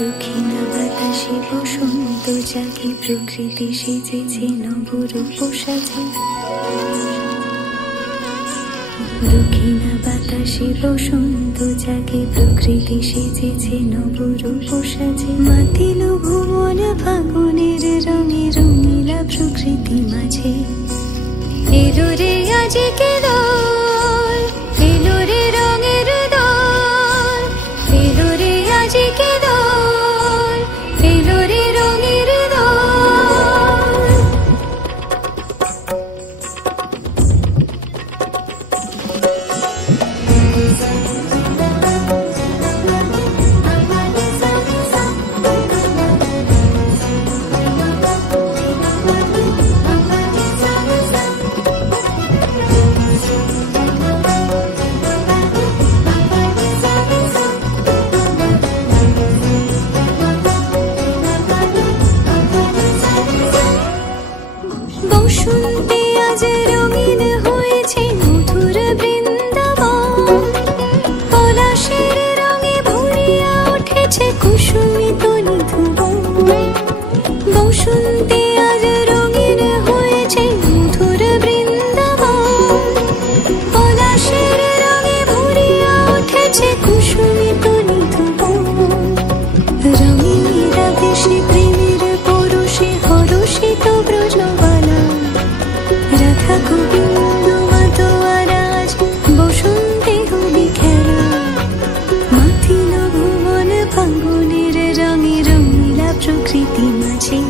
দক্ষিণ বাতাসে বসন্ত জাগে, প্রকৃতি সেজেছে নবরূপ সাজে। দক্ষিণ বাতাসে বসন্ত জাগে, প্রকৃতি সেজেছে নবরূপ সাজে। মাতিল ভুবন ফাগুনের রঙে, রঙিলা প্রকৃতি মাঝে। এলো রে আজকে দোল, এলো রে রঙের দোল, এলো রে আজকে দোল, এলো রে রঙের দোল। বসন্তে আজ রঙিন হয়েছে মধুর বৃন্দাবন, পলাশের রঙে ভরিয়া উঠেছে কুসুমিত নিধুবন। বসন্তে আজ রঙিন হয়েছে মধুর বৃন্দাবন, পলাশের রঙে ভরিয়া উঠেছে কুসুমিত নিধুবন। রঙিনীরা বেশি প্রেমের পরশে হরষিত ব্রজবালা, রাধা গোবিন্দ মাতোয়ারাজ বসন্তে হোলি খেলা। মাতিল ভুবন ফাগুনের রঙে, রঙিলা প্রকৃতি মাঝে।